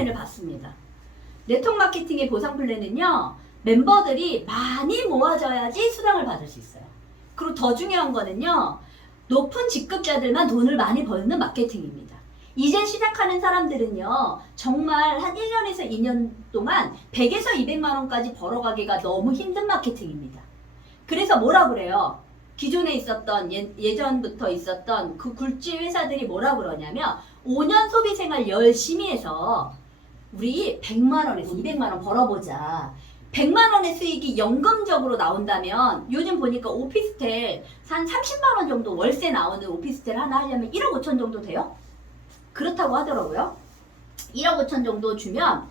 플랜을 받습니다. 네트워크 마케팅의 보상 플랜은요, 멤버들이 많이 모아져야지 수당을 받을 수 있어요. 그리고 더 중요한 거는요, 높은 직급자들만 돈을 많이 버는 마케팅입니다. 이제 시작하는 사람들은요, 정말 한 1년에서 2년 동안 100에서 200만 원까지 벌어가기가 너무 힘든 마케팅입니다. 그래서 뭐라 그래요? 기존에 있었던 예전부터 있었던 그 굴지 회사들이 뭐라 그러냐면 5년 소비 생활 열심히 해서 우리 100만 원에서 200만 원 벌어보자. 100만 원의 수익이 연금적으로 나온다면 요즘 보니까 오피스텔 한 30만 원 정도 월세 나오는 오피스텔 하나 하려면 1억 5천 정도 돼요? 그렇다고 하더라고요. 1억 5천 정도 주면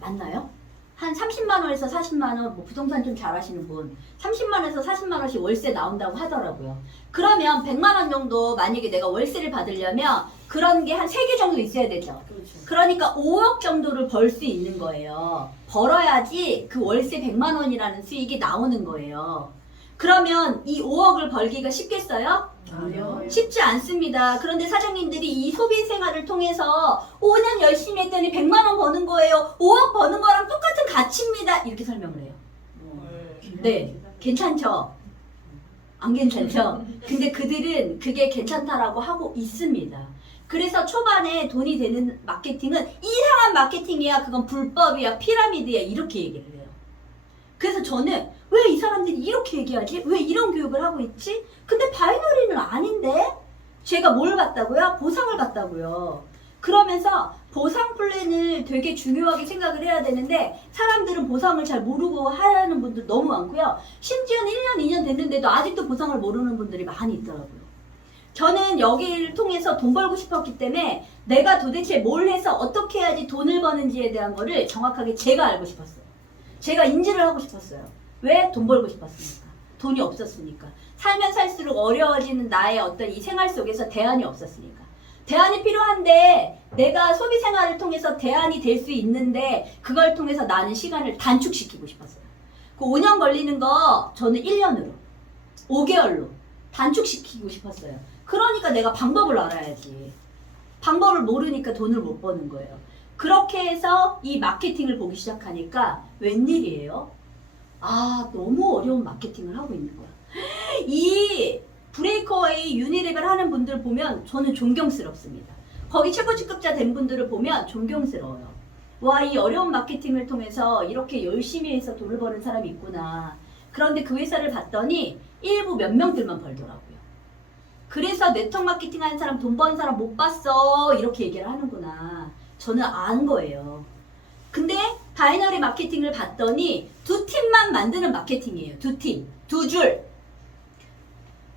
맞나요? 한 30만 원에서 40만 원, 뭐 부동산 좀 잘하시는 분 30만 원에서 40만 원씩 월세 나온다고 하더라고요. 그러면 100만 원 정도 만약에 내가 월세를 받으려면 그런 게 한 3개 정도 있어야 되죠. 그렇죠. 그러니까 5억 정도를 벌 수 있는 거예요. 벌어야지 그 월세 100만 원이라는 수익이 나오는 거예요. 그러면 이 5억을 벌기가 쉽겠어요? 아니요. 쉽지 않습니다. 그런데 사장님들이 이 소비 생활을 통해서 5년 열심히 했더니 100만 원 버는 거예요. 5억 버는 거랑 똑같은 가치입니다. 이렇게 설명을 해요. 네, 괜찮죠? 안 괜찮죠? 근데 그들은 그게 괜찮다라고 하고 있습니다. 그래서 초반에 돈이 되는 마케팅은 이상한 마케팅이야, 그건 불법이야, 피라미드야, 이렇게 얘기를 해요. 그래서 저는 왜 이 사람들이 이렇게 얘기하지? 왜 이런 교육을 하고 있지? 근데 바이너리는 아닌데? 제가 뭘 받다고요? 보상을 받다고요. 그러면서 보상 플랜을 되게 중요하게 생각을 해야 되는데 사람들은 보상을 잘 모르고 하는 분들 너무 많고요. 심지어는 1년, 2년 됐는데도 아직도 보상을 모르는 분들이 많이 있더라고요. 저는 여기를 통해서 돈 벌고 싶었기 때문에 내가 도대체 뭘 해서 어떻게 해야지 돈을 버는지에 대한 거를 정확하게 제가 알고 싶었어요. 제가 인지를 하고 싶었어요. 왜? 돈 벌고 싶었으니까. 돈이 없었으니까. 살면 살수록 어려워지는 나의 어떤 이 생활 속에서 대안이 없었으니까. 대안이 필요한데 내가 소비 생활을 통해서 대안이 될 수 있는데 그걸 통해서 나는 시간을 단축시키고 싶었어요. 그 5년 걸리는 거 저는 1년으로 5개월로 단축시키고 싶었어요. 그러니까 내가 방법을 알아야지. 방법을 모르니까 돈을 못 버는 거예요. 그렇게 해서 이 마케팅을 보기 시작하니까 웬일이에요? 아, 너무 어려운 마케팅을 하고 있는 거야. 이 브레이커웨이 유니레벨 하는 분들 보면 저는 존경스럽습니다. 거기 최고 직급자 된 분들을 보면 존경스러워요. 와, 이 어려운 마케팅을 통해서 이렇게 열심히 해서 돈을 버는 사람이 있구나. 그런데 그 회사를 봤더니 일부 몇 명들만 벌더라고요. 그래서 네트워크 마케팅 하는 사람, 돈 버는 사람 못 봤어, 이렇게 얘기를 하는구나. 저는 안 거예요. 근데 바이너리 마케팅을 봤더니 두 팀만 만드는 마케팅이에요. 두 팀, 두 줄.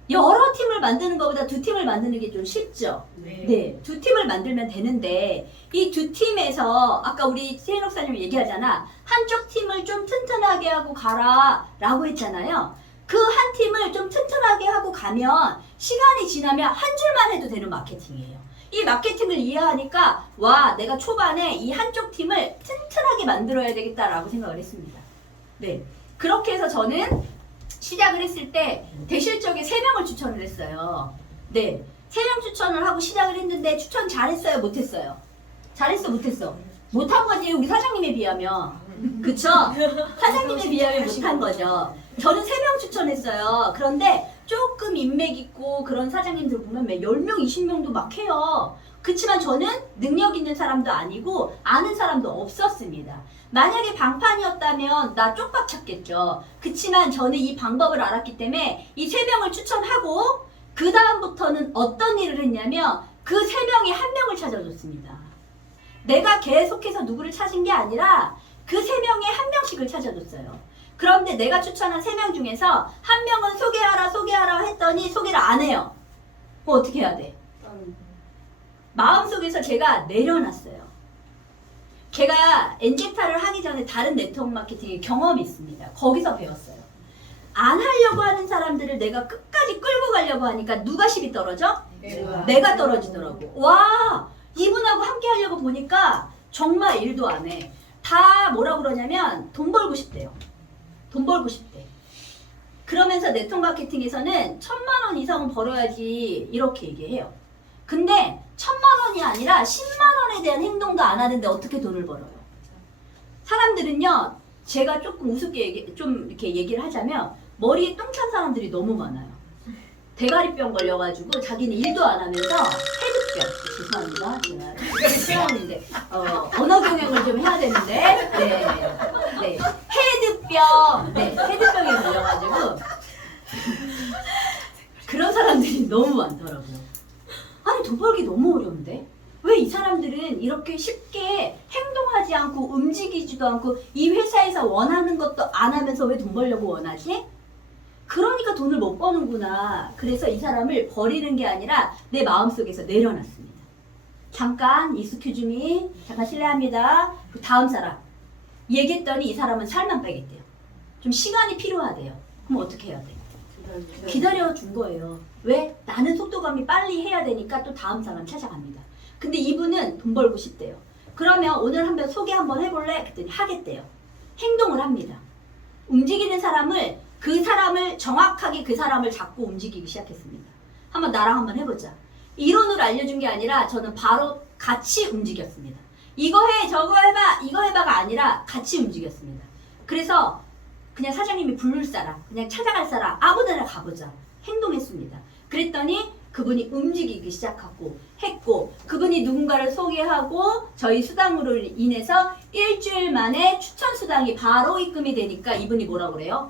여러 팀을 만드는 것보다 두 팀을 만드는 게 좀 쉽죠. 네, 두 팀을 만들면 되는데 이 두 팀에서 아까 우리 세인 목사님 얘기하잖아. 한쪽 팀을 좀 튼튼하게 하고 가라 라고 했잖아요. 그 한 팀을 좀 튼튼하게 하고 가면 시간이 지나면 한 줄만 해도 되는 마케팅이에요. 이 마케팅을 이해하니까 와, 내가 초반에 이 한쪽 팀을 튼튼하게 만들어야 되겠다라고 생각을 했습니다. 네, 그렇게 해서 저는 시작을 했을 때 대실적에 3명을 추천을 했어요. 네, 3명 추천을 하고 시작을 했는데 추천 잘했어요? 못했어요? 잘했어? 못했어? 못한 거지, 우리 사장님에 비하면. 그쵸? 사장님에 비하면 못한 거죠. 저는 3명 추천했어요. 그런데 조금 인맥 있고 그런 사장님들 보면 10명, 20명도 막 해요. 그치만 저는 능력 있는 사람도 아니고 아는 사람도 없었습니다. 만약에 방판이었다면 나 쪽박 찾겠죠. 그치만 저는 이 방법을 알았기 때문에 이 3명을 추천하고 그 다음부터는 어떤 일을 했냐면 그 3명이 한 명을 찾아줬습니다. 내가 계속해서 누구를 찾은 게 아니라 그 3명이 한 명씩을 찾아줬어요. 그런데 내가 추천한 3명 중에서 한 명은 소개하라 했더니 소개를 안 해요. 그럼 어떻게 해야 돼? 마음속에서 제가 내려놨어요. 제가 엔제타를 하기 전에 다른 네트워크 마케팅의 경험이 있습니다. 거기서 배웠어요. 안 하려고 하는 사람들을 내가 끝까지 끌고 가려고 하니까 누가 시비 떨어져? 내가 떨어지더라고. 와, 이분하고 함께 하려고 보니까 정말 일도 안 해. 다 뭐라 그러냐면 돈 벌고 싶대요. 돈 벌고 싶대. 그러면서 네트워크 마케팅에서는 1,000만 원 이상은 벌어야지 이렇게 얘기해요. 근데 1,000만 원이 아니라 10만 수단에 대한 행동도 안 하는데 어떻게 돈을 벌어요? 사람들은요, 제가 조금 우습게 좀 이렇게 얘기를 하자면 머리에 똥 찬 사람들이 너무 많아요. 대가리병 걸려가지고 자기는 일도 안 하면서 헤드병, 죄송합니다. 제가 수영인데 언어 경영을 좀 해야 되는데, 네, 헤드병, 헤드병에 걸려가지고 그런 사람들이 너무 많더라고요. 아니 돈 벌기 너무 어려운데 왜 이 사람들은 이렇게 쉽게 행동하지 않고 움직이지도 않고 이 회사에서 원하는 것도 안 하면서 왜 돈 벌려고 원하지? 그러니까 돈을 못 버는구나. 그래서 이 사람을 버리는 게 아니라 내 마음속에서 내려놨습니다. 잠깐 익스큐즈 미, 잠깐 실례합니다. 그 다음 사람 얘기했더니 이 사람은 살만 빼겠대요. 좀 시간이 필요하대요. 그럼 어떻게 해야 돼요? 기다려준 거예요. 왜? 나는 속도감이 빨리 해야 되니까 또 다음 사람 찾아갑니다. 근데 이분은 돈 벌고 싶대요. 그러면 오늘 한번 소개 한번 해볼래? 그랬더니 하겠대요. 행동을 합니다. 움직이는 사람을 그 사람을 정확하게 그 사람을 잡고 움직이기 시작했습니다. 한번 나랑 한번 해보자. 이론으로 알려준 게 아니라 저는 바로 같이 움직였습니다. 이거 해 저거 해봐 이거 해봐가 아니라 같이 움직였습니다. 그래서 그냥 사장님이 부를 사람 그냥 찾아갈 사람 아무데나 가보자 행동했습니다. 그랬더니 그분이 움직이기 시작하고 했고 그분이 누군가를 소개하고 저희 수당으로 인해서 일주일 만에 추천 수당이 바로 입금이 되니까 이분이 뭐라고 그래요?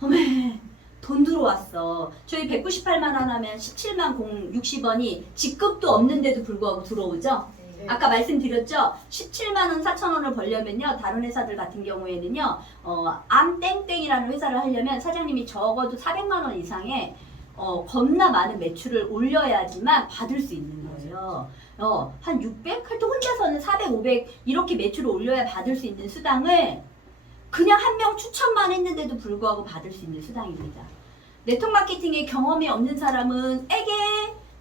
어메 돈 들어왔어. 저희 198만 원 하면 17만 060원이 직급도 없는데도 불구하고 들어오죠? 아까 말씀드렸죠? 17만 원 4천 원을 벌려면요. 다른 회사들 같은 경우에는요. 암땡땡이라는 회사를 하려면 사장님이 적어도 400만 원 이상의 겁나 많은 매출을 올려야지만 받을 수 있는 거예요. 한 600? 하여튼 혼자서는 400, 500 이렇게 매출을 올려야 받을 수 있는 수당을 그냥 한 명 추천만 했는데도 불구하고 받을 수 있는 수당입니다. 네트워크 마케팅에 경험이 없는 사람은 에게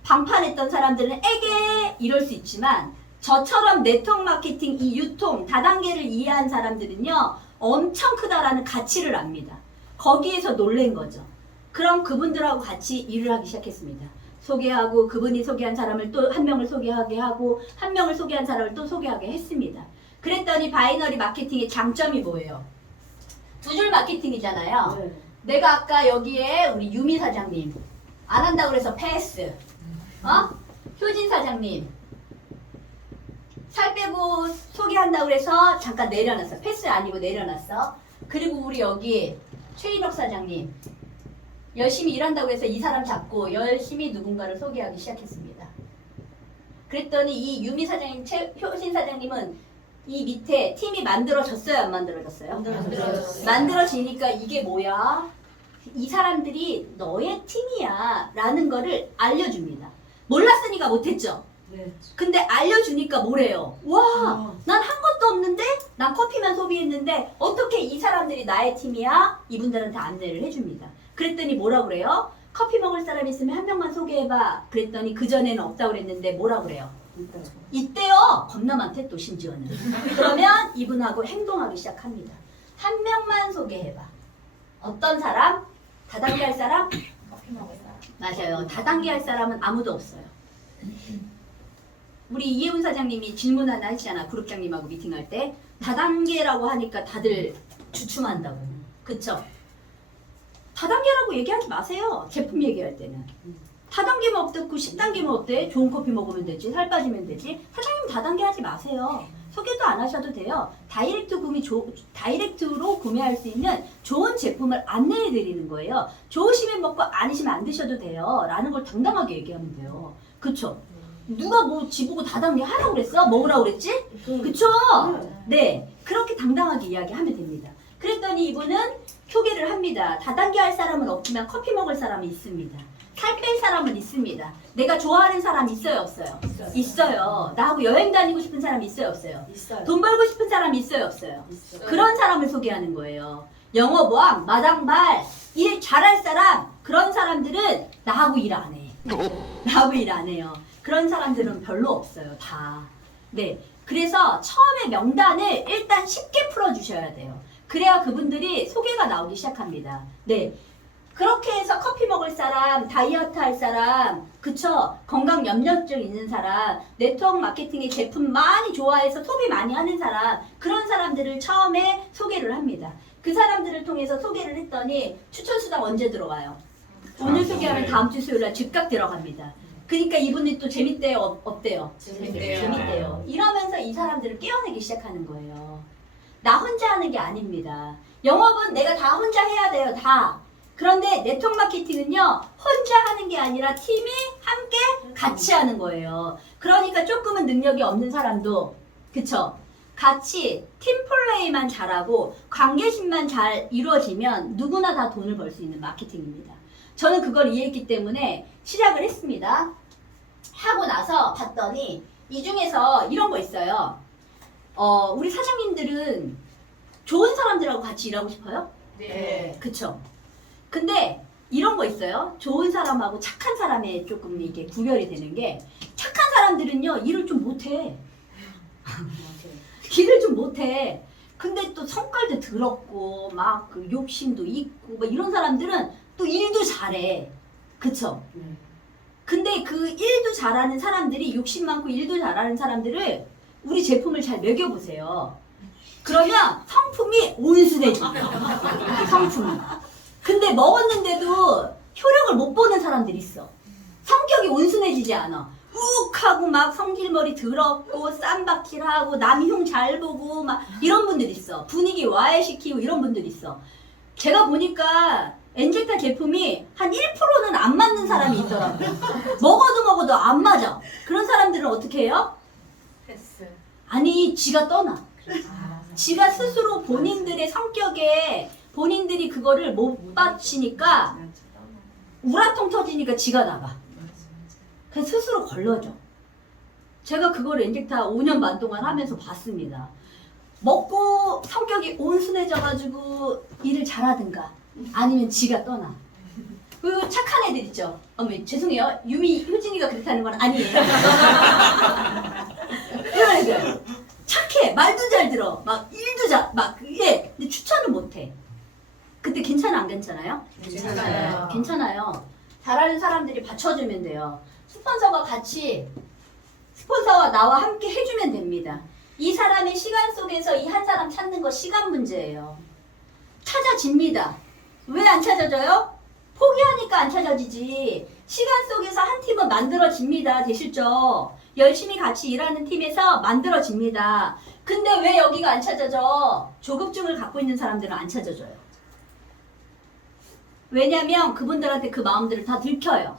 방판했던 사람들은 에게 이럴 수 있지만 저처럼 네트워크 마케팅 이 유통 다단계를 이해한 사람들은요 엄청 크다라는 가치를 압니다. 거기에서 놀란 거죠. 그럼 그분들하고 같이 일을 하기 시작했습니다. 소개하고 그분이 소개한 사람을 또 한 명을 소개하게 하고 한 명을 소개한 사람을 또 소개하게 했습니다. 그랬더니 바이너리 마케팅의 장점이 뭐예요? 두 줄 마케팅이잖아요. 네. 내가 아까 여기에 우리 유미 사장님 안 한다고 그래서 패스. 효진 사장님 살 빼고 소개한다고 그래서 잠깐 내려놨어. 패스 아니고 내려놨어. 그리고 우리 여기 최인옥 사장님 열심히 일한다고 해서 이 사람 잡고 열심히 누군가를 소개하기 시작했습니다. 그랬더니 이 유미 사장님, 효신 사장님은 이 밑에 팀이 만들어졌어요? 안 만들어졌어요? 만들어졌어요. 만들어지니까 이게 뭐야? 이 사람들이 너의 팀이야 라는 거를 알려줍니다. 몰랐으니까 못했죠? 네. 근데 알려주니까 뭐래요? 와, 난 한 것도 없는데? 난 커피만 소비했는데 어떻게 이 사람들이 나의 팀이야? 이분들한테 안내를 해줍니다. 그랬더니 뭐라 그래요? 커피 먹을 사람 있으면 한 명만 소개해봐. 그랬더니 그전에는 없다고 그랬는데 뭐라 그래요? 있대요. 겁나 많대 또 심지어는. 그러면 이분하고 행동하기 시작합니다. 한 명만 소개해봐. 어떤 사람? 다단계 할 사람? 커피 먹을 사람. 맞아요. 다단계 할 사람은 아무도 없어요. 우리 이혜훈 사장님이 질문 하나 했잖아. 그룹장님하고 미팅할 때. 다단계라고 하니까 다들 주춤한다고. 그쵸? 다단계라고 얘기하지 마세요. 제품 얘기할 때는. 다단계면 어떻고 10단계면 어때? 좋은 커피 먹으면 되지. 살 빠지면 되지. 사장님 다단계 하지 마세요. 소개도 안 하셔도 돼요. 다이렉트로 구매할 수 있는 좋은 제품을 안내해 드리는 거예요. 좋으시면 먹고 아니시면 안 드셔도 돼요. 라는 걸 당당하게 얘기하면 돼요. 그쵸? 누가 뭐 지보고 다단계 하라고 그랬어? 먹으라고 그랬지? 그쵸? 네. 그렇게 당당하게 이야기하면 됩니다. 그랬더니 이분은 소개를 합니다. 다단계 할 사람은 없지만 커피 먹을 사람이 있습니다. 살 뺄 사람은 있습니다. 내가 좋아하는 사람 있어요, 없어요? 있어요. 나하고 여행 다니고 싶은 사람 있어요, 없어요? 있어요. 돈 벌고 싶은 사람 있어요, 없어요? 있어요. 그런 사람을 소개하는 거예요. 영어보안, 마당발, 일 잘할 사람, 그런 사람들은 나하고 일 안 해. 나하고 일 안 해요. 그런 사람들은 별로 없어요, 다. 네. 그래서 처음에 명단을 일단 쉽게 풀어주셔야 돼요. 그래야 그분들이 소개가 나오기 시작합니다. 네. 그렇게 해서 커피 먹을 사람, 다이어트 할 사람, 그쵸? 건강 염려증 있는 사람, 네트워크 마케팅의 제품 많이 좋아해서 소비 많이 하는 사람, 그런 사람들을 처음에 소개를 합니다. 그 사람들을 통해서 소개를 했더니 추천 수당 언제 들어와요? 오늘 소개하면 다음 주 수요일 날 즉각 들어갑니다. 그러니까 이분이 또 재밌대요, 없대요? 재밌대요. 이러면서 이 사람들을 깨어내기 시작하는 거예요. 나 혼자 하는 게 아닙니다. 영업은 내가 다 혼자 해야 돼요, 다. 그런데 네트워크 마케팅은요, 혼자 하는 게 아니라 팀이 함께 같이 하는 거예요. 그러니까 조금은 능력이 없는 사람도, 그쵸? 같이 팀 플레이만 잘하고 관계심만 잘 이루어지면 누구나 다 돈을 벌 수 있는 마케팅입니다. 저는 그걸 이해했기 때문에 시작을 했습니다. 하고 나서 봤더니 이 중에서 이런 거 있어요. 우리 사장님들은 좋은 사람들하고 같이 일하고 싶어요? 네. 그쵸? 근데 이런 거 있어요. 좋은 사람하고 착한 사람에 조금 이게 구별이 되는 게, 착한 사람들은요, 일을 좀 못해. 일을 좀 못해. 근데 또 성깔도 더럽고, 막 그 욕심도 있고, 막 이런 사람들은 또 일도 잘해. 그쵸? 근데 그 일도 잘하는 사람들이, 욕심 많고 일도 잘하는 사람들을 우리 제품을 잘 먹여보세요. 그러면 성품이 온순해집니다. 성품이. 근데 먹었는데도 효력을 못 보는 사람들이 있어. 성격이 온순해지지 않아. 욱하고 막 성질머리 더럽고 쌈박질하고 남 흉 잘 보고 막 이런 분들 있어. 분위기 와해시키고 이런 분들 있어. 제가 보니까 엔젝타 제품이 한 1%는 안 맞는 사람이 있더라고요. 먹어도 안 맞아. 그런 사람들은 어떻게 해요? 패스. 아니, 지가 떠나. 지가 스스로 본인들의 성격에 본인들이 그거를 못 받치니까 우라통 터지니까 지가 나가. 그래서 스스로 걸러져. 제가 그걸 엔젝타 5년 반 동안 하면서 봤습니다. 먹고 성격이 온순해져가지고 일을 잘하든가 아니면 지가 떠나. 그리고 착한 애들 있죠. 어머, 죄송해요. 효진이가 그렇다는 건 아니에요. 이런 애들. 착해. 말도 잘 들어. 막 일도 막 그게 근데 추천을 못해. 그때 괜찮아 안 괜찮아요? 괜찮아요. 괜찮아요. 잘하는 사람들이 받쳐주면 돼요. 스폰서가 같이 스폰서와 나와 함께 해주면 됩니다. 이 사람의 시간 속에서 이 한 사람 찾는 거 시간 문제예요. 찾아집니다. 왜 안 찾아져요? 포기하니까 안 찾아지지. 시간 속에서 한 팀은 만들어집니다. 되실죠? 열심히 같이 일하는 팀에서 만들어집니다. 근데 왜 여기가 안 찾아져? 조급증을 갖고 있는 사람들은 안 찾아져요. 왜냐면 그분들한테 그 마음들을 다 들켜요.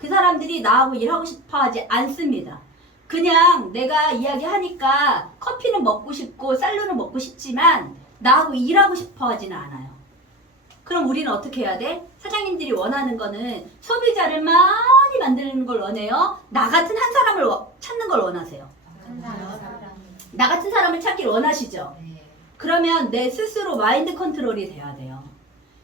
그 사람들이 나하고 일하고 싶어 하지 않습니다. 그냥 내가 이야기하니까 커피는 먹고 싶고 쌀로는 먹고 싶지만 나하고 일하고 싶어 하지는 않아요. 그럼 우리는 어떻게 해야 돼? 사장님들이 원하는 거는 소비자를 많이 만드는 걸 원해요? 나 같은 한 사람을 찾는 걸 원하세요? 나 같은 사람을 찾길 원하시죠? 그러면 내 스스로 마인드 컨트롤이 돼야 돼요.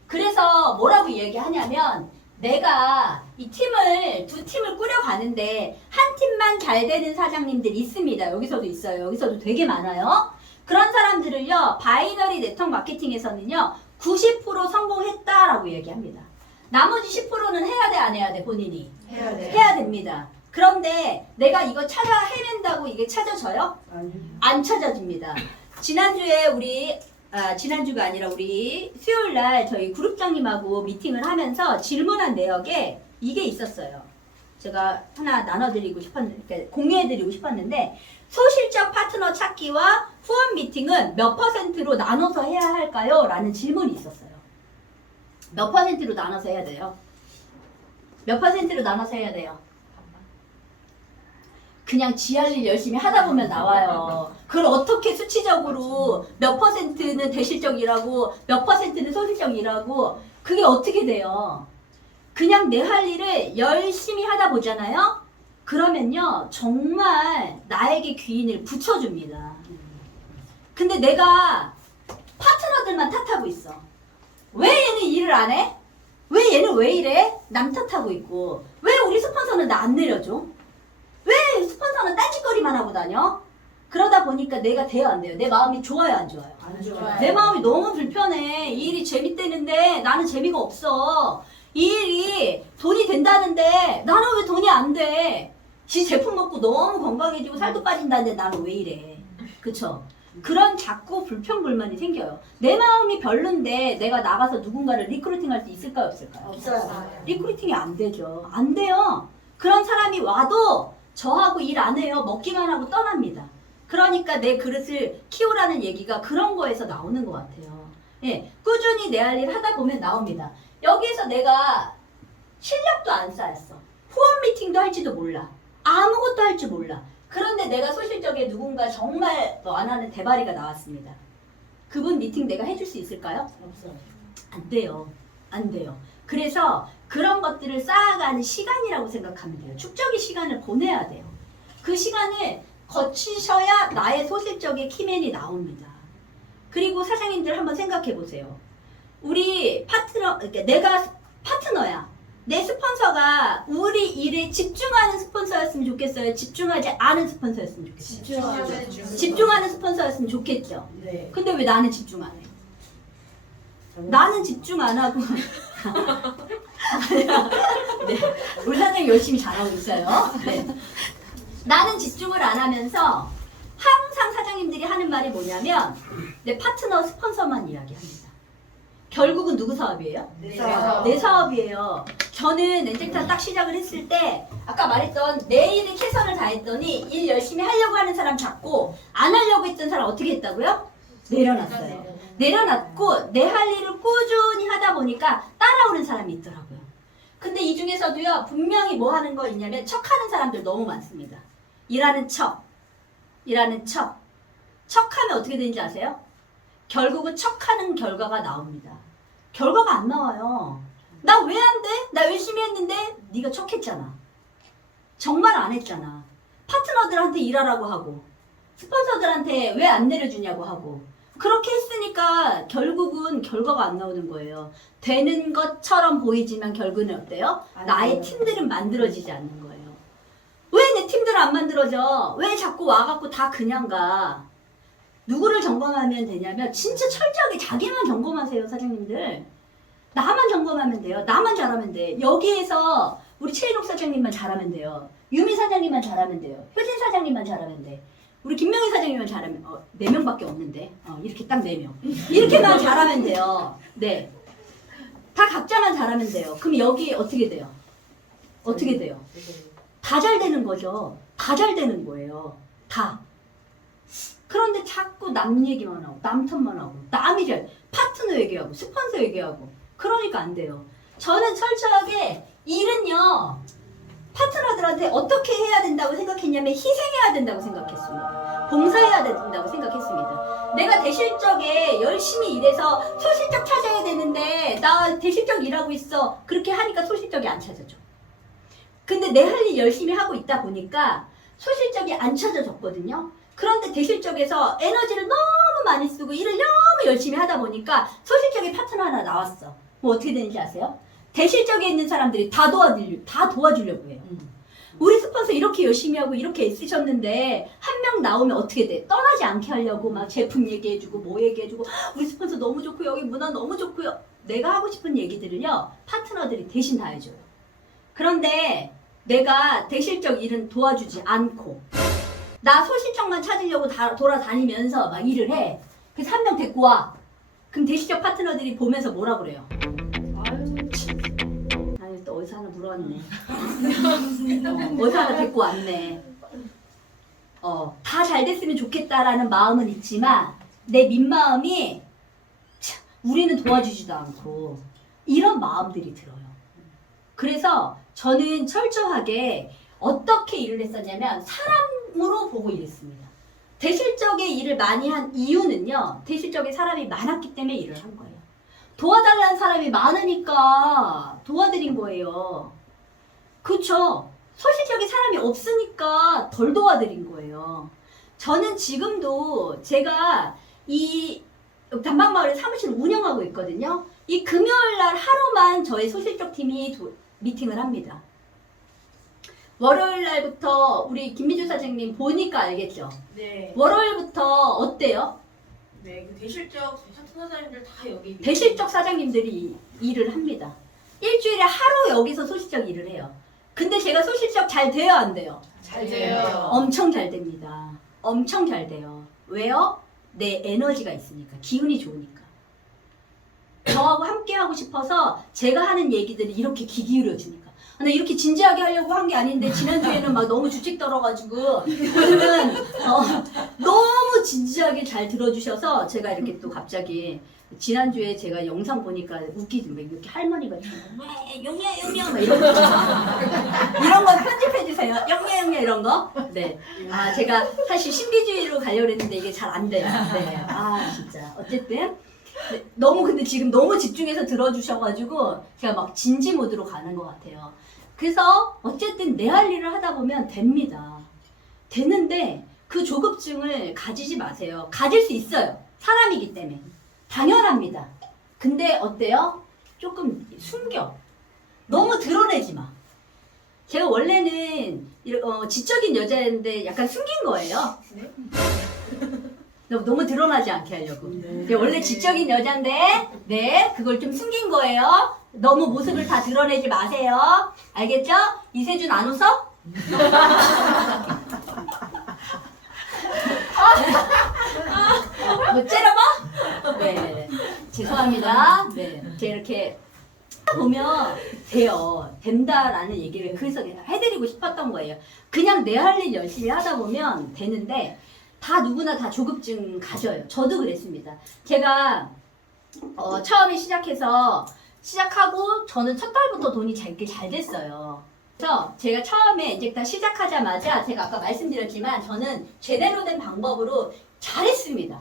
그래서 뭐라고 얘기하냐면 내가 이 팀을 두 팀을 꾸려가는데 한 팀만 잘 되는 사장님들이 있습니다. 여기서도 있어요. 여기서도 되게 많아요. 그런 사람들을요. 바이너리 네트워크 마케팅에서는요. 90% 성공했다라고 얘기합니다. 나머지 10%는 해야 돼, 안 해야 돼, 본인이? 해야 돼. 해야 됩니다. 그런데 내가 이거 찾아 헤맨다고 이게 찾아져요? 안 찾아집니다. 지난주에 지난주가 아니라 우리 수요일 날 저희 그룹장님하고 미팅을 하면서 질문한 내역에 이게 있었어요. 제가 하나 나눠드리고 싶었는데, 공유해드리고 싶었는데, 소실적 파트너 찾기와 후원 미팅은 몇 %로 나눠서 해야 할까요? 라는 질문이 있었어요. 몇 %로 나눠서 해야 돼요? 몇 %로 나눠서 해야 돼요? 그냥 지 할 일 열심히 하다 보면 나와요. 그걸 어떻게 수치적으로 몇 %는 대실적이라고 몇 %는 소실적이라고 그게 어떻게 돼요? 그냥 내 할 일을 열심히 하다 보잖아요? 그러면요 정말 나에게 귀인을 붙여줍니다. 근데 내가 파트너들만 탓하고 있어. 왜 얘는 일을 안 해? 왜 얘는 왜 이래? 남 탓하고 있고 왜 우리 스폰서는 나 안 내려줘? 왜 스폰서는 딴짓거리만 하고 다녀? 그러다 보니까 내가 돼요 안 돼요? 내 마음이 좋아요 안 좋아요? 안 좋아요. 내 마음이 너무 불편해. 이 일이 재밌대는데 나는 재미가 없어. 이 일이 돈이 된다는데 나는 왜 돈이 안 돼? 지 제품 먹고 너무 건강해지고 살도 빠진다는데 나는 왜 이래? 그쵸? 그런 자꾸 불평불만이 생겨요. 내 마음이 별론데 내가 나가서 누군가를 리크루팅할 수 있을까요? 없을까요? 없어요. 리크루팅이 안 되죠. 안 돼요. 그런 사람이 와도 저하고 일 안 해요. 먹기만 하고 떠납니다. 그러니까 내 그릇을 키우라는 얘기가 그런 거에서 나오는 것 같아요. 예, 꾸준히 내 할 일 하다 보면 나옵니다. 여기에서 내가 실력도 안 쌓였어. 후원 미팅도 할지도 몰라. 아무것도 할 줄 몰라. 그런데 내가 소실적에 누군가 정말 원하는 대바리가 나왔습니다. 그분 미팅 내가 해줄 수 있을까요? 없어요. 안 돼요. 안 돼요. 그래서 그런 것들을 쌓아가는 시간이라고 생각하면 돼요. 축적의 시간을 보내야 돼요. 그 시간을 거치셔야 나의 소실적의 키맨이 나옵니다. 그리고 사장님들 한번 생각해 보세요. 우리 파트너, 그러니까 내가 파트너야. 내 스폰서가 우리 일에 집중하는 스폰서였으면 좋겠어요? 집중하지 않은 스폰서였으면 좋겠어요? 집중하는 스폰서였으면 좋겠죠? 네. 근데 왜 나는 집중 안 해? 나는 집중 안 하고 네, 우리 사장님 열심히 잘하고 있어요. 네. 나는 집중을 안 하면서 항상 사장님들이 하는 말이 뭐냐면 내 파트너 스폰서만 이야기합니다. 결국은 누구 사업이에요? 네. 내 사업이에요. 저는 엔젝타 딱 시작을 했을 때 아까 말했던 내 일에 최선을 다했더니 일 열심히 하려고 하는 사람 잡고 안 하려고 했던 사람 어떻게 했다고요? 내려놨어요. 내려놨고 내 할 일을 꾸준히 하다 보니까 따라오는 사람이 있더라고요. 근데 이 중에서도요 분명히 뭐 하는 거 있냐면 척하는 사람들 너무 많습니다. 일하는 척 척하면 어떻게 되는지 아세요? 결국은 척하는 결과가 나옵니다. 결과가 안 나와요. 나 왜 안 돼? 나 열심히 했는데 네가 척했잖아. 정말 안 했잖아. 파트너들한테 일하라고 하고 스폰서들한테 왜 안 내려주냐고 하고 그렇게 했으니까 결국은 결과가 안 나오는 거예요. 되는 것처럼 보이지만 결국은 어때요? 나의 팀들은 만들어지지 않는 거예요. 왜 내 팀들은 안 만들어져? 왜 자꾸 와갖고 다 그냥 가? 누구를 점검하면 되냐면 진짜 철저하게 자기만 점검하세요, 사장님들. 나만 점검하면 돼요. 나만 잘하면 돼. 여기에서 우리 최인옥 사장님만 잘하면 돼요. 유미 사장님만 잘하면 돼요. 효진 사장님만 잘하면 돼. 우리 김명희 사장님만 잘하면 4명밖에 없는데 이렇게 딱 4명 이렇게만 잘하면 돼요. 네, 다 각자만 잘하면 돼요. 그럼 여기 어떻게 돼요? 어떻게 돼요? 다 잘 되는 거죠. 다 잘 되는 거예요. 다. 그런데 자꾸 남 얘기만 하고 남 탓만 하고 남이 잘 파트너 얘기하고 스폰서 얘기하고 그러니까 안 돼요. 저는 철저하게 일은요 파트너들한테 어떻게 해야 된다고 생각했냐면 희생해야 된다고 생각했습니다. 봉사해야 된다고 생각했습니다. 내가 대실적에 열심히 일해서 소실적 찾아야 되는데 나 대실적 일하고 있어. 그렇게 하니까 소실적이 안 찾아져. 근데 내 할 일 열심히 하고 있다 보니까 소실적이 안 찾아졌거든요. 그런데 대실적에서 에너지를 너무 많이 쓰고 일을 너무 열심히 하다 보니까 소실적인 파트너 하나 나왔어. 뭐 어떻게 되는지 아세요? 대실적에 있는 사람들이 다 도와주려고 해요. 우리 스폰서 이렇게 열심히 하고 이렇게 애쓰셨는데 한 명 나오면 어떻게 돼? 떠나지 않게 하려고 막 제품 얘기해주고 뭐 얘기해주고 우리 스폰서 너무 좋고 여기 문화 너무 좋고요. 내가 하고 싶은 얘기들을요 파트너들이 대신 다 해줘요. 그런데 내가 대실적 일은 도와주지 않고 나 소실적만 찾으려고 돌아다니면서 막 일을 해. 그래서 한 명 데리고 와. 그럼 대실적 파트너들이 보면서 뭐라 그래요? 아유 또 어디서 하나 물어왔네. 어디서 하나 데리고 왔네. 다 잘 됐으면 좋겠다라는 마음은 있지만 내 민마음이 참, 우리는 도와주지도 않고 이런 마음들이 들어요. 그래서 저는 철저하게 어떻게 일을 했었냐면 사람으로 보고 일했습니다. 대실적의 일을 많이 한 이유는요. 대실적에 사람이 많았기 때문에 일을 한 거예요. 도와달라는 사람이 많으니까 도와드린 거예요. 그쵸? 소실적인 사람이 없으니까 덜 도와드린 거예요. 저는 지금도 제가 이 단방마을에 사무실을 운영하고 있거든요. 이 금요일날 하루만 저의 소실적 팀이 미팅을 합니다. 월요일날부터 우리 김미주 사장님 보니까 알겠죠? 네. 월요일부터 어때요? 네. 그 대실적 파트너 사장님들 다 여기. 대실적 사장님들이 일을 합니다. 일주일에 하루 여기서 소실적 일을 해요. 근데 제가 소실적 잘 돼요, 안 돼요? 잘 돼요. 엄청 잘 됩니다. 엄청 잘 돼요. 왜요? 내 에너지가 있으니까, 기운이 좋으니까. 저하고 함께 하고 싶어서 제가 하는 얘기들이 이렇게 귀 기울여지니까. 나 이렇게 진지하게 하려고 한 게 아닌데 지난주에는 막 너무 주책 떨어가지고 오늘은 너무 진지하게 잘 들어주셔서 제가 이렇게 또 갑자기 지난주에 제가 영상 보니까 웃기지 막 이렇게 할머니가 왜 영야 막 이런 거 이런 거 편집해 주세요. 영야 이런 거. 네. 아 제가 사실 신비주의로 가려고 했는데 이게 잘 안 돼요. 네. 아 진짜 어쨌든 네, 너무 근데 지금 너무 집중해서 들어주셔가지고 제가 막 진지 모드로 가는 것 같아요. 그래서 어쨌든 내 할 일을 하다 보면 됩니다. 되는데 그 조급증을 가지지 마세요. 가질 수 있어요. 사람이기 때문에. 당연합니다. 근데 어때요? 조금 숨겨. 너무 드러내지 마. 제가 원래는 지적인 여자였는데 약간 숨긴 거예요. 너무 드러나지 않게 하려고. 제가 원래 지적인 여잔데, 네, 그걸 좀 숨긴 거예요. 너무 모습을 다 드러내지 마세요. 알겠죠? 이세준 안 웃어? 뭐 째려봐? 네, 죄송합니다. 네, 제가 이렇게 보면 돼요. 된다라는 얘기를 그래서 해드리고 싶었던 거예요. 그냥 내 할 일 열심히 하다 보면 되는데 다 누구나 다 조급증 가져요. 저도 그랬습니다. 제가 처음에 시작하고 저는 첫 달부터 돈이 잘 됐어요. 그래서 제가 처음에 인젝터 시작하자마자 제가 아까 말씀드렸지만 저는 제대로 된 방법으로 잘했습니다.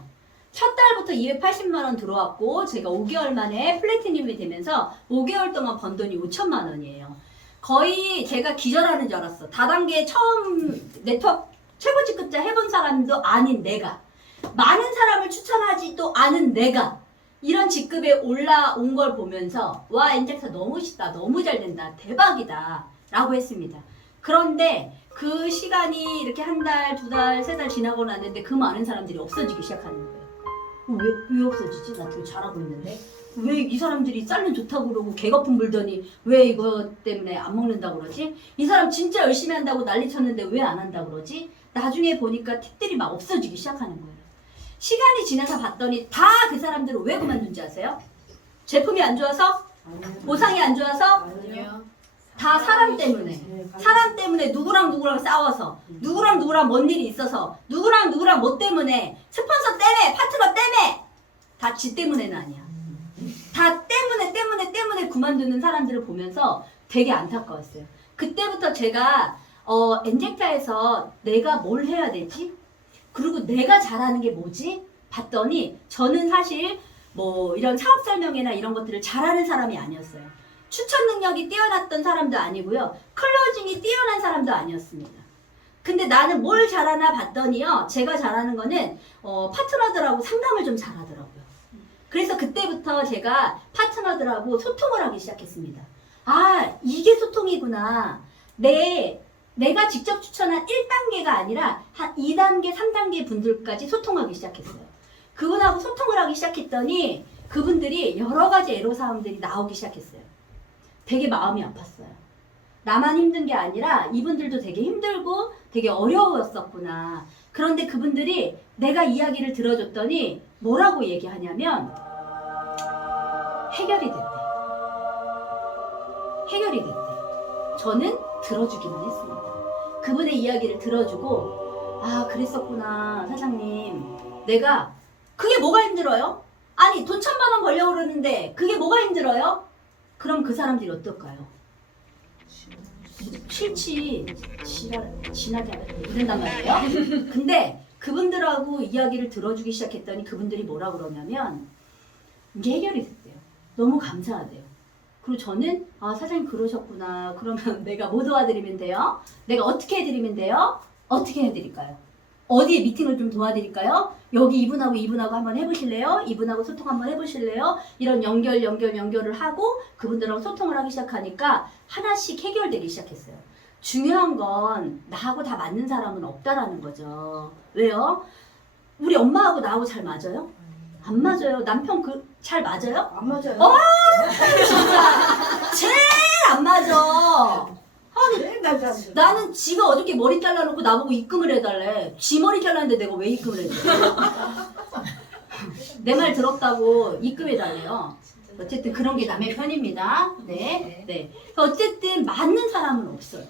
첫 달부터 280만 원 들어왔고 제가 5개월 만에 플래티늄이 되면서 5개월 동안 번 돈이 5천만 원이에요. 거의 제가 기절하는 줄 알았어. 다단계 처음 네트워크 최고 직급자 해본 사람도 아닌 내가, 많은 사람을 추천하지도 않은 내가 이런 직급에 올라온 걸 보면서 와 인젝터 너무 멋있다, 너무 잘 된다, 대박이다 라고 했습니다. 그런데 그 시간이 이렇게 한 달, 두 달, 세 달 지나고 났는데 그 많은 사람들이 없어지기 시작하는 거예요. 왜 없어지지? 나 되게 잘하고 있는데 왜 이 사람들이 쌀은 좋다고 그러고 개거품 불더니 왜 이거 때문에 안 먹는다고 그러지? 이 사람 진짜 열심히 한다고 난리 쳤는데 왜 안 한다고 그러지? 나중에 보니까 팁들이 막 없어지기 시작하는 거예요. 시간이 지나서 봤더니 다 그 사람들은 왜 그만둔지 아세요? 제품이 안 좋아서? 보상이 안 좋아서? 다 사람 때문에. 사람 때문에 누구랑 싸워서, 누구랑 뭔 일이 있어서, 누구랑 뭐 때문에, 스폰서 때문에, 파트너 때문에, 다 지 때문에는 아니야. 다 때문에 그만두는 사람들을 보면서 되게 안타까웠어요. 그때부터 제가 엔젝타에서 내가 뭘 해야 되지? 그리고 내가 잘하는 게 뭐지? 봤더니 저는 사실 뭐 이런 사업 설명회나 이런 것들을 잘하는 사람이 아니었어요. 추천 능력이 뛰어났던 사람도 아니고요. 클로징이 뛰어난 사람도 아니었습니다. 근데 나는 뭘 잘하나 봤더니요. 제가 잘하는 거는 파트너들하고 상담을 좀 잘하더라고요. 그래서 그때부터 제가 파트너들하고 소통을 하기 시작했습니다. 아, 이게 소통이구나. 내가 직접 추천한 1단계가 아니라 한 2단계, 3단계 분들까지 소통하기 시작했어요. 그분하고 소통을 하기 시작했더니 그분들이 여러 가지 애로사항들이 나오기 시작했어요. 되게 마음이 아팠어요. 나만 힘든 게 아니라 이분들도 되게 힘들고 되게 어려웠었구나. 그런데 그분들이 내가 이야기를 들어줬더니 뭐라고 얘기하냐면 해결이 됐대. 해결이 됐대. 저는 들어주기만 했습니다. 그분의 이야기를 들어주고 아 그랬었구나 사장님. 내가 그게 뭐가 힘들어요? 아니 돈 1,000만 원 벌려고 그러는데 그게 뭐가 힘들어요? 그럼 그 사람들이 어떨까요? 싫지. 지나게 이런단 말이에요. 근데 그분들하고 이야기를 들어주기 시작했더니 그분들이 뭐라 그러냐면 이게 해결이 됐대요. 너무 감사하대요. 그리고 저는 아 사장님 그러셨구나. 그러면 내가 뭐 도와드리면 돼요? 내가 어떻게 해드리면 돼요? 어떻게 해드릴까요? 어디에 미팅을 좀 도와드릴까요? 여기 이분하고 한번 해보실래요? 이분하고 소통 한번 해보실래요? 이런 연결을 하고 그분들하고 소통을 하기 시작하니까 하나씩 해결되기 시작했어요. 중요한 건 나하고 다 맞는 사람은 없다라는 거죠. 왜요? 우리 엄마하고 나하고 잘 맞아요? 안 맞아요. 남편 잘 맞아요? 안 맞아요. 진짜 제일 안 맞아. 나는 지가 어저께 머리 잘라놓고 나보고 입금을 해달래. 지 머리 잘랐는데 내가 왜 입금을 해줘? 내 말 들었다고 입금해달래요. 어쨌든 그런 게 남의 편입니다. 네, 네. 어쨌든 맞는 사람은 없어요.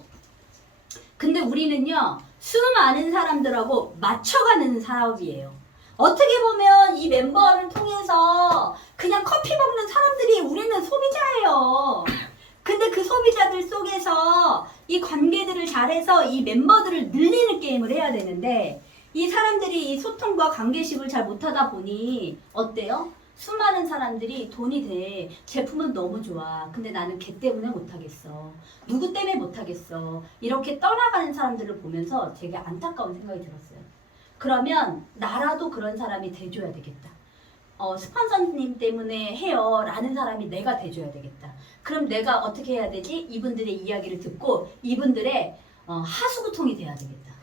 근데 우리는요, 수많은 사람들하고 맞춰가는 사업이에요. 어떻게 보면 이 멤버를 통해서 그냥 커피 먹는 사람들이 우리는 소비자예요. 근데 그 소비자들 속에서 이 관계들을 잘해서 이 멤버들을 늘리는 게임을 해야 되는데 이 사람들이 이 소통과 관계식을 잘 못하다 보니 어때요? 수많은 사람들이 돈이 돼. 제품은 너무 좋아. 근데 나는 걔 때문에 못하겠어. 누구 때문에 못하겠어. 이렇게 떠나가는 사람들을 보면서 되게 안타까운 생각이 들었어요. 그러면 나라도 그런 사람이 돼줘야 되겠다. 스폰서님 때문에 해요 라는 사람이 내가 돼줘야 되겠다. 그럼 내가 어떻게 해야 되지? 이분들의 이야기를 듣고 이분들의 하수구통이 돼야 되겠다.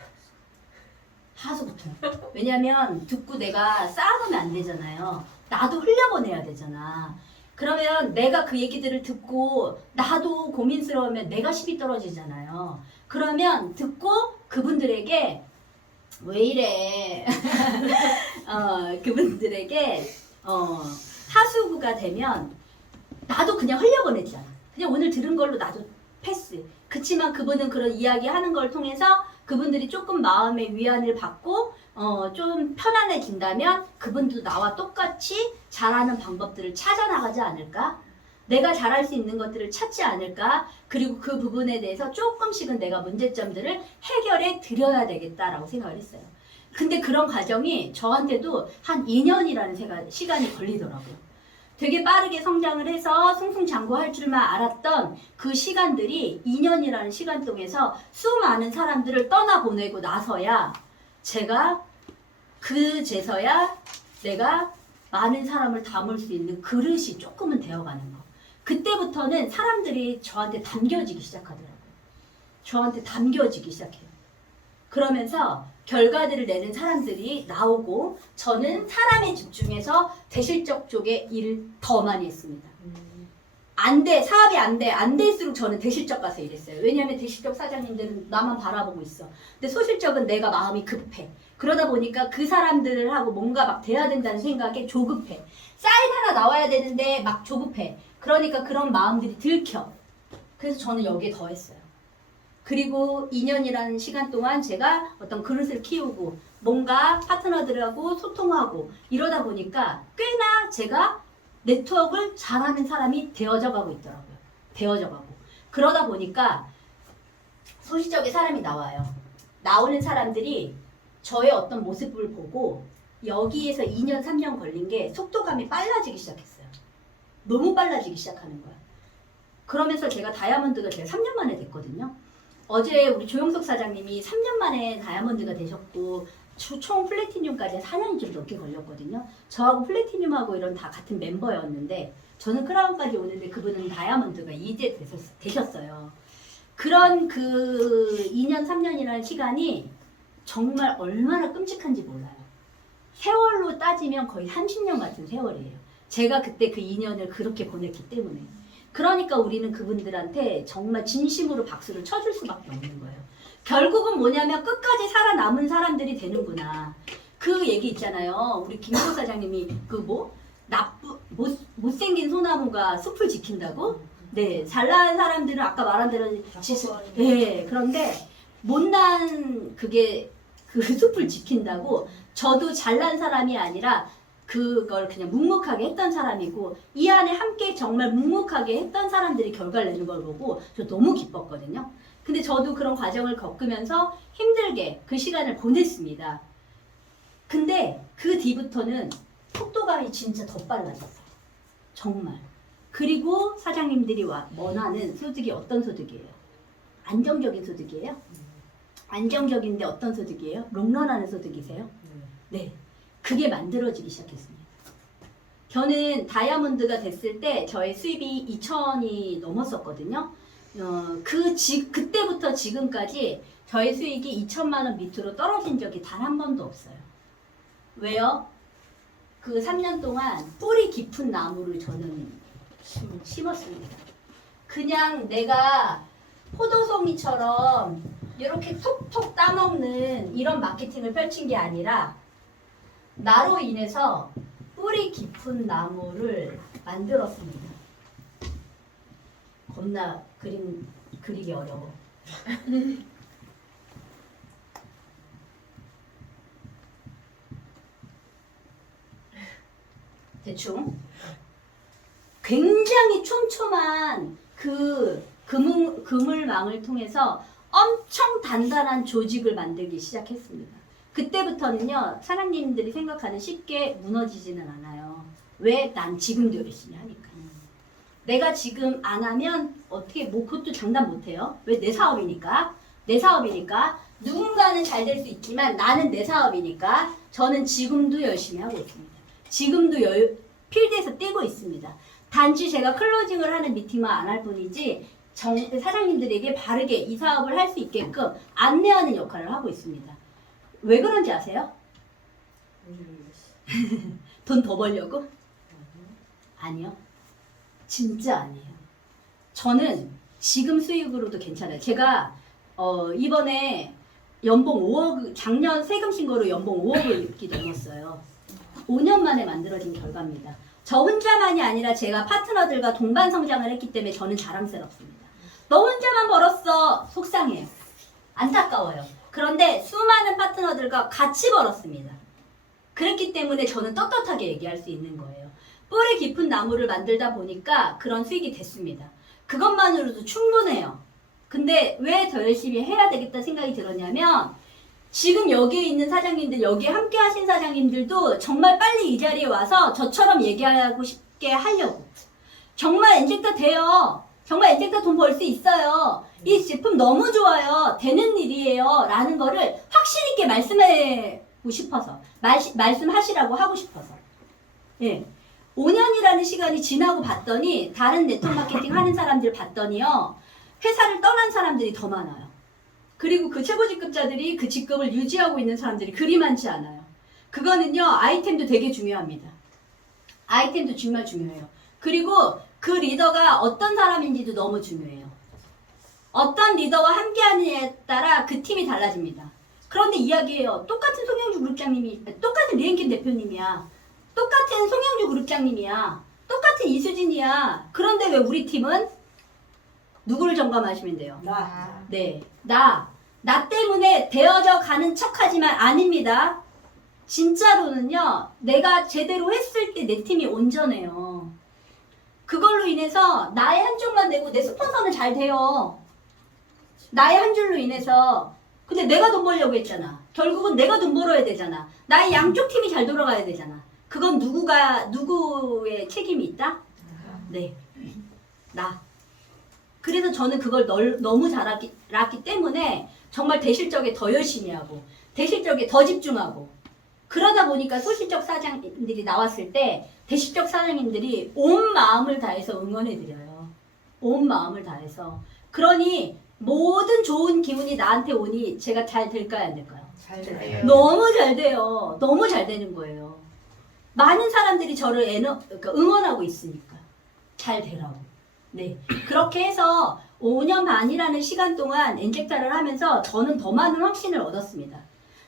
하수구통. 왜냐면 듣고 내가 쌓아놓으면 안 되잖아요. 나도 흘려보내야 되잖아. 그러면 내가 그 얘기들을 듣고 나도 고민스러우면 내가 시비 떨어지잖아요. 그러면 듣고 그분들에게 왜 이래? 그분들에게 하수구가 되면 나도 그냥 흘려보내잖아. 그냥 오늘 들은 걸로 나도 패스. 그치만 그분은 그런 이야기 하는 걸 통해서 그분들이 조금 마음의 위안을 받고 좀 편안해진다면 그분도 나와 똑같이 잘하는 방법들을 찾아 나가지 않을까? 내가 잘할 수 있는 것들을 찾지 않을까? 그리고 그 부분에 대해서 조금씩은 내가 문제점들을 해결해 드려야 되겠다라고 생각을 했어요. 근데 그런 과정이 저한테도 한 2년이라는 시간이 걸리더라고요. 되게 빠르게 성장을 해서 승승장구할 줄만 알았던 그 시간들이 2년이라는 시간 동에서 수많은 사람들을 떠나보내고 나서야 제가 그제서야 내가 많은 사람을 담을 수 있는 그릇이 조금은 되어가는 거. 그때부터는 사람들이 저한테 담겨지기 시작하더라고요. 저한테 담겨지기 시작해요. 그러면서 결과들을 내는 사람들이 나오고 저는 사람에 집중해서 대실적 쪽에 일을 더 많이 했습니다. 안 돼, 사업이 안 될수록 저는 대실적 가서 일했어요. 왜냐하면 대실적 사장님들은 나만 바라보고 있어. 근데 소실적은 내가 마음이 급해. 그러다 보니까 그 사람들을 하고 뭔가 막 돼야 된다는 생각에 조급해. 사인 하나 나와야 되는데 막 조급해. 그러니까 그런 마음들이 들켜. 그래서 저는 여기에 더 했어요. 그리고 2년이라는 시간 동안 제가 어떤 그릇을 키우고 뭔가 파트너들하고 소통하고 이러다 보니까 꽤나 제가 네트워크를 잘하는 사람이 되어져 가고 있더라고요. 되어져 가고. 그러다 보니까 소시적인 사람이 나와요. 나오는 사람들이 저의 어떤 모습을 보고 여기에서 2년, 3년 걸린 게 속도감이 빨라지기 시작했어요. 너무 빨라지기 시작하는 거야. 그러면서 제가 다이아몬드가 제가 3년 만에 됐거든요. 어제 우리 조영석 사장님이 3년 만에 다이아몬드가 되셨고 총 플래티늄까지 4년이 좀 넘게 걸렸거든요. 저하고 플래티늄하고 이런 다 같은 멤버였는데 저는 크라운까지 오는데 그분은 다이아몬드가 이제 되셨어요. 그런 그 2년, 3년이라는 시간이 정말 얼마나 끔찍한지 몰라요. 세월로 따지면 거의 30년 같은 세월이에요. 제가 그때 그 2년을 그렇게 보냈기 때문에. 그러니까 우리는 그분들한테 정말 진심으로 박수를 쳐줄 수밖에 없는 거예요. 결국은 뭐냐면 끝까지 살아남은 사람들이 되는구나. 그 얘기 있잖아요. 우리 김호 사장님이 못생긴 소나무가 숲을 지킨다고? 네, 잘난 사람들은 아까 말한 대로 네, 그런데 못난 그게 그 숲을 지킨다고. 저도 잘난 사람이 아니라 그걸 그냥 묵묵하게 했던 사람이고 이 안에 함께 정말 묵묵하게 했던 사람들이 결과를 내는 걸 보고 저 너무 기뻤거든요. 근데 저도 그런 과정을 겪으면서 힘들게 그 시간을 보냈습니다. 근데 그 뒤부터는 속도감이 진짜 더 빨라졌어요. 정말. 그리고 사장님들이 원하는 소득이 어떤 소득이에요? 안정적인 소득이에요? 안정적인데 어떤 소득이에요? 롱런하는 소득이세요? 네. 그게 만들어지기 시작했습니다. 저는 다이아몬드가 됐을 때 저의 수입이 2천이 넘었었거든요. 그때부터 지금까지 저의 수익이 2천만 원 밑으로 떨어진 적이 단 한 번도 없어요. 왜요? 그 3년 동안 뿌리 깊은 나무를 저는 심었습니다. 그냥 내가 포도송이처럼 이렇게 톡톡 따먹는 이런 마케팅을 펼친 게 아니라 나로 인해서 뿌리 깊은 나무를 만들었습니다. 겁나 그리기 어려워. 대충 굉장히 촘촘한 그 그물망을 통해서 엄청 단단한 조직을 만들기 시작했습니다. 그때부터는요, 사장님들이 생각하는 쉽게 무너지지는 않아요. 왜? 난 지금도 열심히 하니까. 내가 지금 안 하면 어떻게, 뭐 그것도 장담 못해요. 왜? 내 사업이니까. 내 사업이니까. 누군가는 잘 될 수 있지만 나는 내 사업이니까 저는 지금도 열심히 하고 있습니다. 지금도 필드에서 뛰고 있습니다. 단지 제가 클로징을 하는 미팅만 안 할 뿐이지 사장님들에게 바르게 이 사업을 할 수 있게끔 안내하는 역할을 하고 있습니다. 왜 그런지 아세요? 돈 더 벌려고? 아니요. 진짜 아니에요. 저는 지금 수익으로도 괜찮아요. 제가 이번에 연봉 5억, 작년 세금 신고로 연봉 5억을 넘었어요. 5년 만에 만들어진 결과입니다. 저 혼자만이 아니라 제가 파트너들과 동반 성장을 했기 때문에 저는 자랑스럽습니다. 너 혼자만 벌었어. 속상해요. 안타까워요. 그런데 수많은 파트너들과 같이 벌었습니다. 그랬기 때문에 저는 떳떳하게 얘기할 수 있는 거예요. 뿌리 깊은 나무를 만들다 보니까 그런 수익이 됐습니다. 그것만으로도 충분해요. 근데 왜 더 열심히 해야 되겠다 생각이 들었냐면 지금 여기에 있는 사장님들, 여기에 함께 하신 사장님들도 정말 빨리 이 자리에 와서 저처럼 얘기하고 싶게 하려고. 정말 엔젝터 돼요. 정말 엔젝터 돈 벌 수 있어요. 이 제품 너무 좋아요. 되는 일이에요. 라는 거를 확신 있게 말씀하고 싶어서. 말씀하시라고 하고 싶어서. 예. 5년이라는 시간이 지나고 봤더니 다른 네트워크 마케팅 하는 사람들 봤더니요. 회사를 떠난 사람들이 더 많아요. 그리고 그 최고 직급자들이 그 직급을 유지하고 있는 사람들이 그리 많지 않아요. 그거는요, 아이템도 되게 중요합니다. 아이템도 정말 중요해요. 그리고 그 리더가 어떤 사람인지도 너무 중요해요. 어떤 리더와 함께하느냐에 따라 그 팀이 달라집니다. 그런데 이야기해요. 똑같은 송영주 그룹장님이, 똑같은 리앤킴 대표님이야. 똑같은 송영주 그룹장님이야. 똑같은 이수진이야. 그런데 왜 우리 팀은 누구를 점검하시면 돼요? 나. 네, 나 때문에 되어져 가는 척하지만 아닙니다. 진짜로는요, 내가 제대로 했을 때 내 팀이 온전해요. 그걸로 인해서 나의 한쪽만 내고 내 스폰서는 잘 돼요. 나의 한 줄로 인해서. 근데 내가 돈 벌려고 했잖아. 결국은 내가 돈 벌어야 되잖아. 나의 양쪽 팀이 잘 돌아가야 되잖아. 그건 누구의 책임이 있다? 네, 나. 그래서 저는 그걸 너무 잘했기 때문에 정말 대실적에 더 열심히 하고 대실적에 더 집중하고 그러다 보니까 소실적 사장님들이 나왔을 때 대실적 사장님들이 온 마음을 다해서 응원해드려요. 온 마음을 다해서. 그러니 모든 좋은 기운이 나한테 오니 제가 잘 될까요? 안 될까요? 잘 돼요. 너무 잘 돼요. 너무 잘 되는 거예요. 많은 사람들이 저를 그러니까 응원하고 있으니까 잘 되라고. 네, 그렇게 해서 5년 반이라는 시간 동안 엔젝타를 하면서 저는 더 많은 확신을 얻었습니다.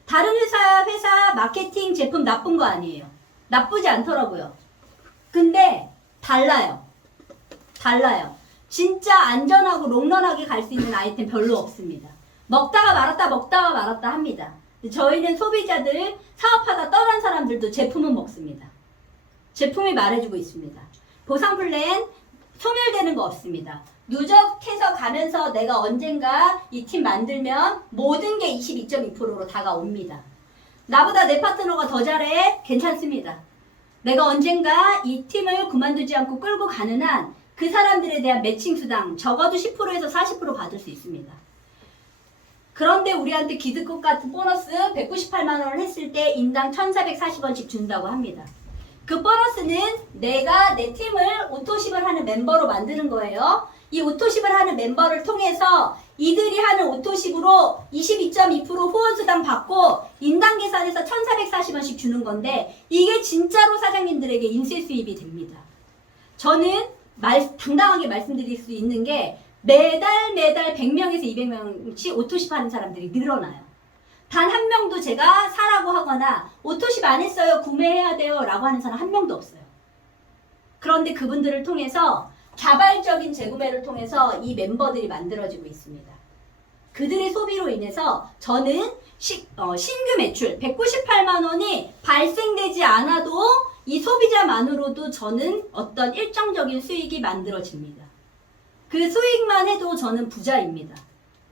다른 회사 마케팅 제품 나쁜 거 아니에요. 나쁘지 않더라고요. 근데 달라요. 진짜 안전하고 롱런하게 갈 수 있는 아이템 별로 없습니다. 먹다가 말았다 합니다. 저희는 소비자들, 사업하다 떠난 사람들도 제품은 먹습니다. 제품이 말해주고 있습니다. 보상 플랜 소멸되는 거 없습니다. 누적해서 가면서 내가 언젠가 이 팀 만들면 모든 게 22.2%로 다가옵니다. 나보다 내 파트너가 더 잘해? 괜찮습니다. 내가 언젠가 이 팀을 그만두지 않고 끌고 가는 한 그 사람들에 대한 매칭 수당 적어도 10%에서 40% 받을 수 있습니다. 그런데 우리한테 기득권 같은 보너스 198만 원을 했을 때 인당 1,440원씩 준다고 합니다. 그 보너스는 내가 내 팀을 오토십을 하는 멤버로 만드는 거예요. 이 오토십을 하는 멤버를 통해서 이들이 하는 오토십으로 22.2% 후원수당 받고 인당 계산해서 1,440원씩 주는 건데 이게 진짜로 사장님들에게 인세 수입이 됩니다. 저는 당당하게 말씀드릴 수 있는 게 매달 100명에서 200명씩 오토십 하는 사람들이 늘어나요. 단 한 명도 제가 사라고 하거나 오토십 안 했어요, 구매해야 돼요 라고 하는 사람 한 명도 없어요. 그런데 그분들을 통해서 자발적인 재구매를 통해서 이 멤버들이 만들어지고 있습니다. 그들의 소비로 인해서 저는 신규 매출 198만 원이 발생되지 않아도 이 소비자만으로도 저는 어떤 일정적인 수익이 만들어집니다. 그 수익만 해도 저는 부자입니다.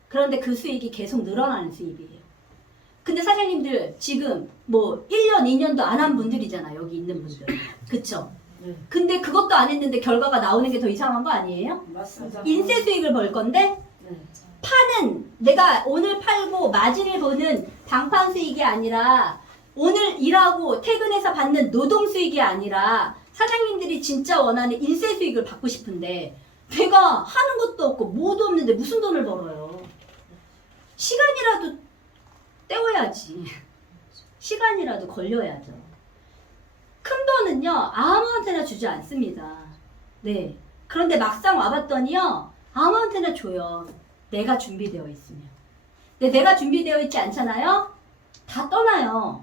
그런데 그 수익이 계속 늘어나는 수입이에요. 근데 사장님들 지금 뭐 1년, 2년도 안 한 분들이잖아, 여기 있는 분들. 그쵸? 네. 근데 그것도 안 했는데 결과가 나오는 게 더 이상한 거 아니에요? 맞습니다. 인쇄 수익을 벌 건데 네. 파는 내가 오늘 팔고 마진을 보는 방판 수익이 아니라 오늘 일하고 퇴근해서 받는 노동 수익이 아니라 사장님들이 진짜 원하는 인쇄 수익을 받고 싶은데 내가 하는 것도 없고 뭐도 없는데 무슨 돈을 벌어요. 시간이라도 때워야지. 시간이라도 걸려야죠. 큰 돈은요 아무한테나 주지 않습니다. 네. 그런데 막상 와봤더니요 아무한테나 줘요. 내가 준비되어 있으면. 근데 내가 준비되어 있지 않잖아요? 다 떠나요.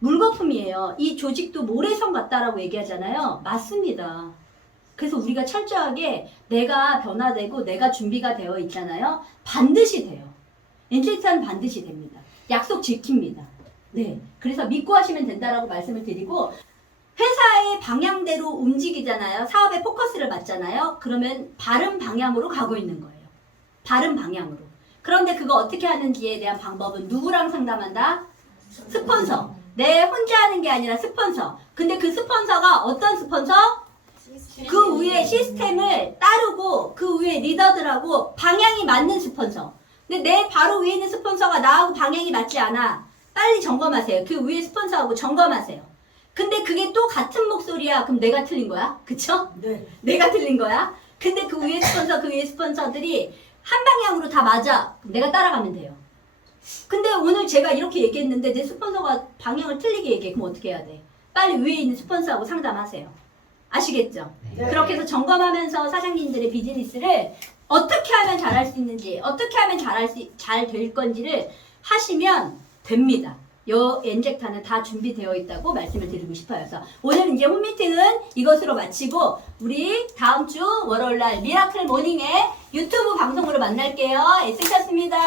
물거품이에요. 이 조직도 모래성 같다라고 얘기하잖아요. 맞습니다. 그래서 우리가 철저하게 내가 변화되고 내가 준비가 되어 있잖아요. 반드시 돼요. 엔트리사는 반드시 됩니다. 약속 지킵니다. 네. 그래서 믿고 하시면 된다라고 말씀을 드리고 회사의 방향대로 움직이잖아요. 사업에 포커스를 맞잖아요. 그러면 바른 방향으로 가고 있는 거예요. 바른 방향으로. 그런데 그거 어떻게 하는지에 대한 방법은 누구랑 상담한다? 스폰서. 내 혼자 하는 게 아니라 스폰서. 근데 그 스폰서가 어떤 스폰서? 그 위에 시스템을 따르고 그 위에 리더들하고 방향이 맞는 스폰서. 근데 내 바로 위에 있는 스폰서가 나하고 방향이 맞지 않아. 빨리 점검하세요. 그 위에 스폰서하고 점검하세요. 근데 그게 또 같은 목소리야. 그럼 내가 틀린 거야? 그쵸? 네. 내가 틀린 거야? 근데 그 위에 스폰서, 그 위에 스폰서들이 한 방향으로 다 맞아. 그럼 내가 따라가면 돼요. 근데 오늘 제가 이렇게 얘기했는데 내 스폰서가 방향을 틀리게 얘기해. 그럼 어떻게 해야 돼? 빨리 위에 있는 스폰서하고 상담하세요. 아시겠죠? 네. 그렇게 해서 점검하면서 사장님들의 비즈니스를 어떻게 하면 잘할 수 있는지, 어떻게 하면 잘 될 건지를 하시면 됩니다. 요 엔젝타는 다 준비되어 있다고 말씀을 드리고 싶어요. 그래서 오늘 이제 홈미팅은 이것으로 마치고 우리 다음 주 월요일날 미라클 모닝에 유튜브 방송으로 만날게요. 애쓰셨습니다.